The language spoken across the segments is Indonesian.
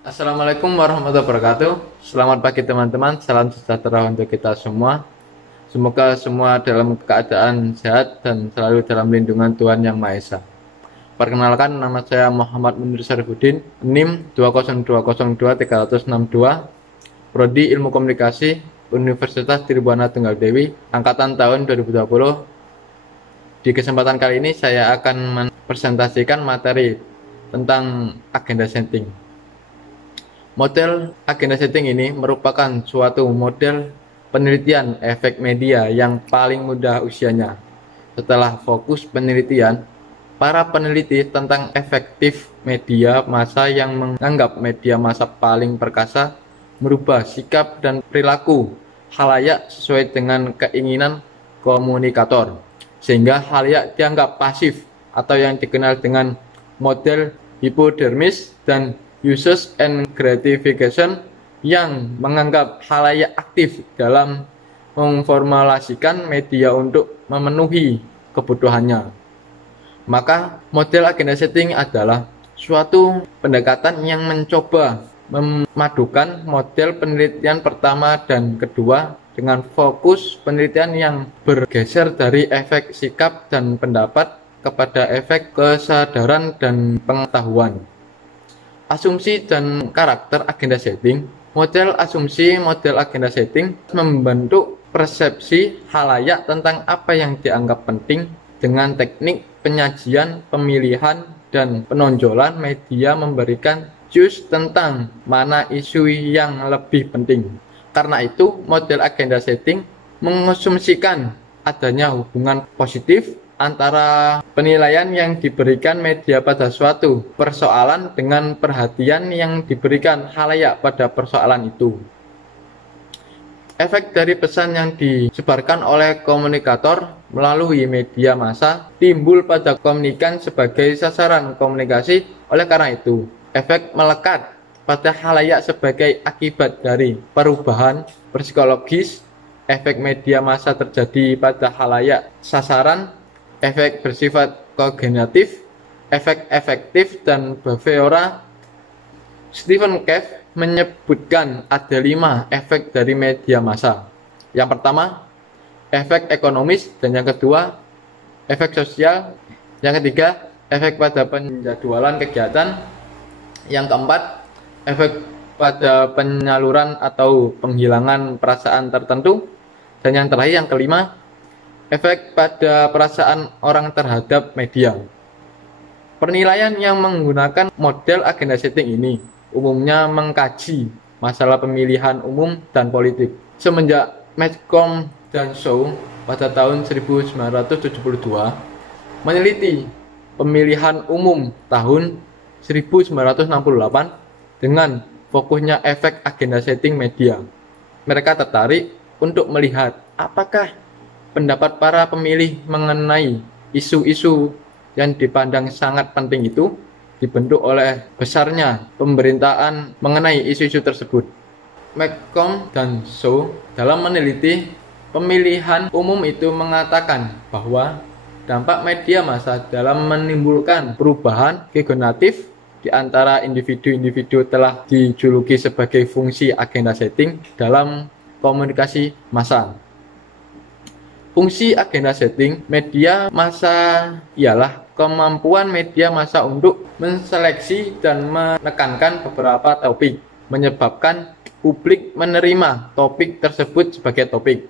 Assalamualaikum warahmatullahi wabarakatuh. Selamat pagi teman-teman, salam sejahtera untuk kita semua. Semoga semua dalam keadaan sehat dan selalu dalam lindungan Tuhan Yang Maha Esa. Perkenalkan, nama saya Muhammad Munir Syarifuddin, NIM 20202-362, Prodi Ilmu Komunikasi, Universitas Tribhuwana Tunggal Dewi, Angkatan tahun 2020. Di kesempatan kali ini saya akan mempresentasikan materi tentang agenda setting. Model agenda setting ini merupakan suatu model penelitian efek media yang paling muda usianya. Setelah fokus penelitian, para peneliti tentang efektif media massa yang menganggap media massa paling perkasa merubah sikap dan perilaku khalayak sesuai dengan keinginan komunikator, sehingga khalayak dianggap pasif atau yang dikenal dengan model hipodermis dan uses and gratification yang menganggap khalayak aktif dalam memformulasikan media untuk memenuhi kebutuhannya. Maka model agenda setting adalah suatu pendekatan yang mencoba memadukan model penelitian pertama dan kedua dengan fokus penelitian yang bergeser dari efek sikap dan pendapat kepada efek kesadaran dan pengetahuan. Asumsi dan karakter agenda setting. Model asumsi model agenda setting membentuk persepsi khalayak tentang apa yang dianggap penting dengan teknik penyajian, pemilihan, dan penonjolan media memberikan cues tentang mana isu yang lebih penting. Karena itu, model agenda setting mengasumsikan adanya hubungan positif antara penilaian yang diberikan media pada suatu persoalan dengan perhatian yang diberikan khalayak pada persoalan itu. Efek dari pesan yang disebarkan oleh komunikator melalui media massa timbul pada komunikan sebagai sasaran komunikasi. Oleh karena itu, efek melekat pada khalayak sebagai akibat dari perubahan psikologis. Efek media massa terjadi pada khalayak sasaran. Efek bersifat kognitif, efek efektif, dan behavioral. Stephen Cave menyebutkan ada 5 efek dari media massa. Yang pertama, efek ekonomis, dan yang kedua, efek sosial. Yang ketiga, efek pada penjadwalan kegiatan. Yang keempat, efek pada penyaluran atau penghilangan perasaan tertentu. Dan yang terakhir, yang kelima, efek pada perasaan orang terhadap media. Penilaian yang menggunakan model agenda setting ini umumnya mengkaji masalah pemilihan umum dan politik. Semenjak Malcolm dan Shaw pada tahun 1972 meneliti pemilihan umum tahun 1968 dengan fokusnya efek agenda setting media. Mereka tertarik untuk melihat apakah pendapat para pemilih mengenai isu-isu yang dipandang sangat penting itu dibentuk oleh besarnya pemberitaan mengenai isu-isu tersebut. Malcolm dan Shaw dalam meneliti pemilihan umum itu mengatakan bahwa dampak media massa dalam menimbulkan perubahan kognitif di antara individu-individu telah dijuluki sebagai fungsi agenda setting dalam komunikasi massa. Fungsi agenda setting media massa ialah kemampuan media massa untuk menseleksi dan menekankan beberapa topik, menyebabkan publik menerima topik tersebut sebagai topik.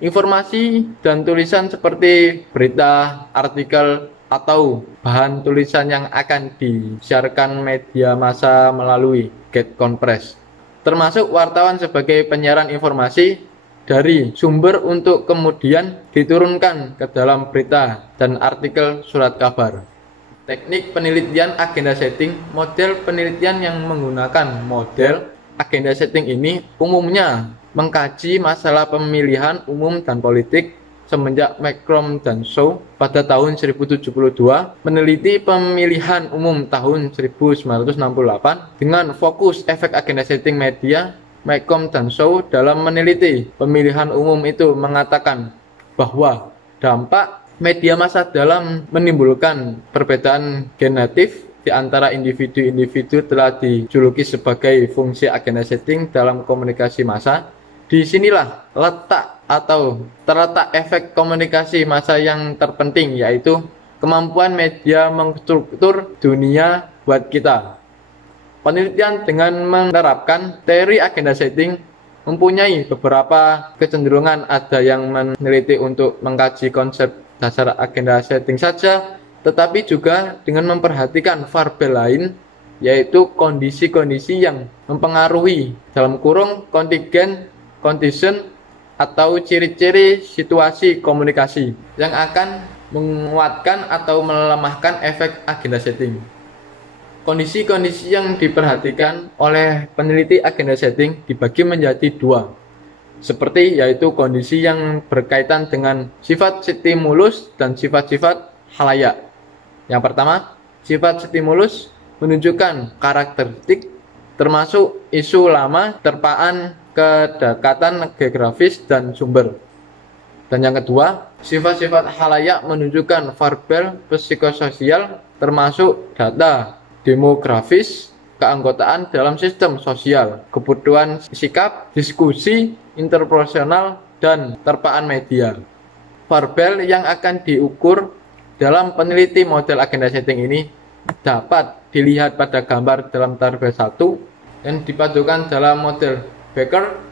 Informasi dan tulisan seperti berita, artikel, atau bahan tulisan yang akan disiarkan media massa melalui get compress, termasuk wartawan sebagai penyiaran informasi dari sumber untuk kemudian diturunkan ke dalam berita dan artikel surat kabar. Teknik penelitian agenda setting. Model penelitian yang menggunakan model agenda setting ini umumnya mengkaji masalah pemilihan umum dan politik. Semenjak Malcolm dan Shaw pada tahun 1072 meneliti pemilihan umum tahun 1968 dengan fokus efek agenda setting media. Malcolm dan Shaw dalam meneliti pemilihan umum itu mengatakan bahwa dampak media massa dalam menimbulkan perbedaan genetik di antara individu-individu telah dijuluki sebagai fungsi agenda setting dalam komunikasi massa. Disinilah terletak efek komunikasi massa yang terpenting, yaitu kemampuan media mengstruktur dunia buat kita. Penelitian dengan menerapkan teori agenda setting mempunyai beberapa kecenderungan. Ada yang meneliti untuk mengkaji konsep dasar agenda setting saja, tetapi juga dengan memperhatikan variabel lain, yaitu kondisi-kondisi yang mempengaruhi (kontingen, condition, atau ciri-ciri situasi komunikasi yang akan menguatkan atau melemahkan efek agenda setting. Kondisi-kondisi yang diperhatikan oleh peneliti agenda setting dibagi menjadi dua, yaitu kondisi yang berkaitan dengan sifat stimulus dan sifat-sifat khalayak. Yang pertama, sifat stimulus menunjukkan karakteristik termasuk isu lama, terpaan, kedekatan geografis, dan sumber. Dan yang kedua, sifat-sifat khalayak menunjukkan variabel psikososial termasuk data, demografis, keanggotaan dalam sistem sosial, kebutuhan sikap, diskusi, interpersonal, dan terpaan media. Variabel yang akan diukur dalam peneliti model agenda setting ini dapat dilihat pada gambar dalam tabel 1 yang dipadukan dalam model Becker.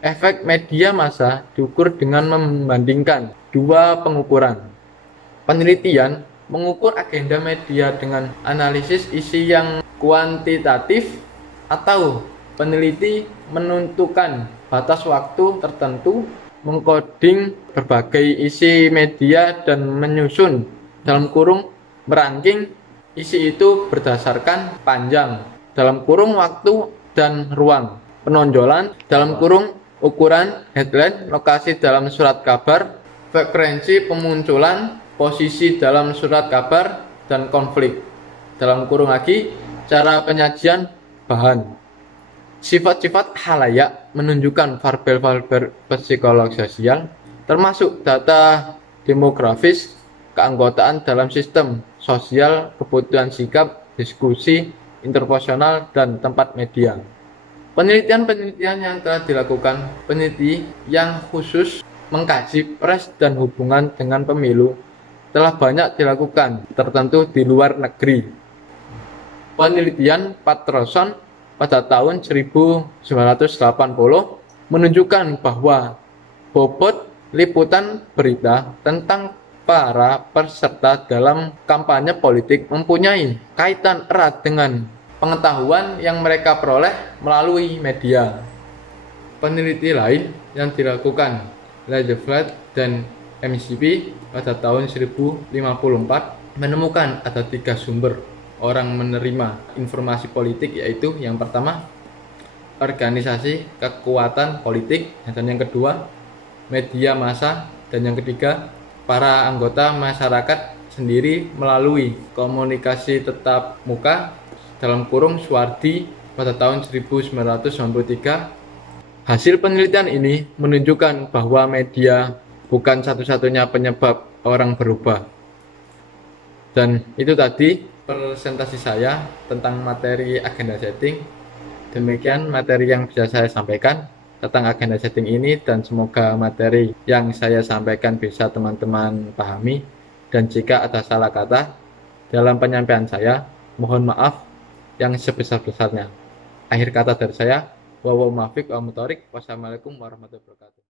Efek media massa diukur dengan membandingkan dua pengukuran. Penelitian mengukur agenda media dengan analisis isi yang kuantitatif, atau peneliti menentukan batas waktu tertentu, mengkoding berbagai isi media dan menyusun (meranking) isi itu berdasarkan panjang (waktu dan ruang), penonjolan (ukuran, headline, lokasi dalam surat kabar, frekuensi pemunculan, posisi dalam surat kabar, dan konflik cara penyajian bahan). Sifat-sifat khalayak menunjukkan variabel-variabel psikolog sosial, termasuk data demografis, keanggotaan dalam sistem sosial, kebutuhan sikap, diskusi, interpersonal, dan tempat media. Penelitian-penelitian yang telah dilakukan peneliti yang khusus mengkaji pres dan hubungan dengan pemilu telah banyak dilakukan, tertentu di luar negeri. Penelitian Patterson pada tahun 1980 menunjukkan bahwa bobot liputan berita tentang para peserta dalam kampanye politik mempunyai kaitan erat dengan pengetahuan yang mereka peroleh melalui media. Peneliti lain yang dilakukan Lagerfeld dan McCP pada tahun 1054 menemukan ada 3 sumber orang menerima informasi politik, yaitu yang pertama, organisasi kekuatan politik, dan yang kedua, media massa, dan yang ketiga, para anggota masyarakat sendiri melalui komunikasi tatap muka (Suwardi pada tahun 1993. Hasil penelitian ini menunjukkan bahwa media bukan satu-satunya penyebab orang berubah. Dan itu tadi presentasi saya tentang materi agenda setting. Demikian materi yang bisa saya sampaikan tentang agenda setting ini, dan semoga materi yang saya sampaikan bisa teman-teman pahami, dan jika ada salah kata dalam penyampaian saya, mohon maaf yang sebesar-besarnya. Akhir kata dari saya, wassalamualaikum warahmatullahi wabarakatuh.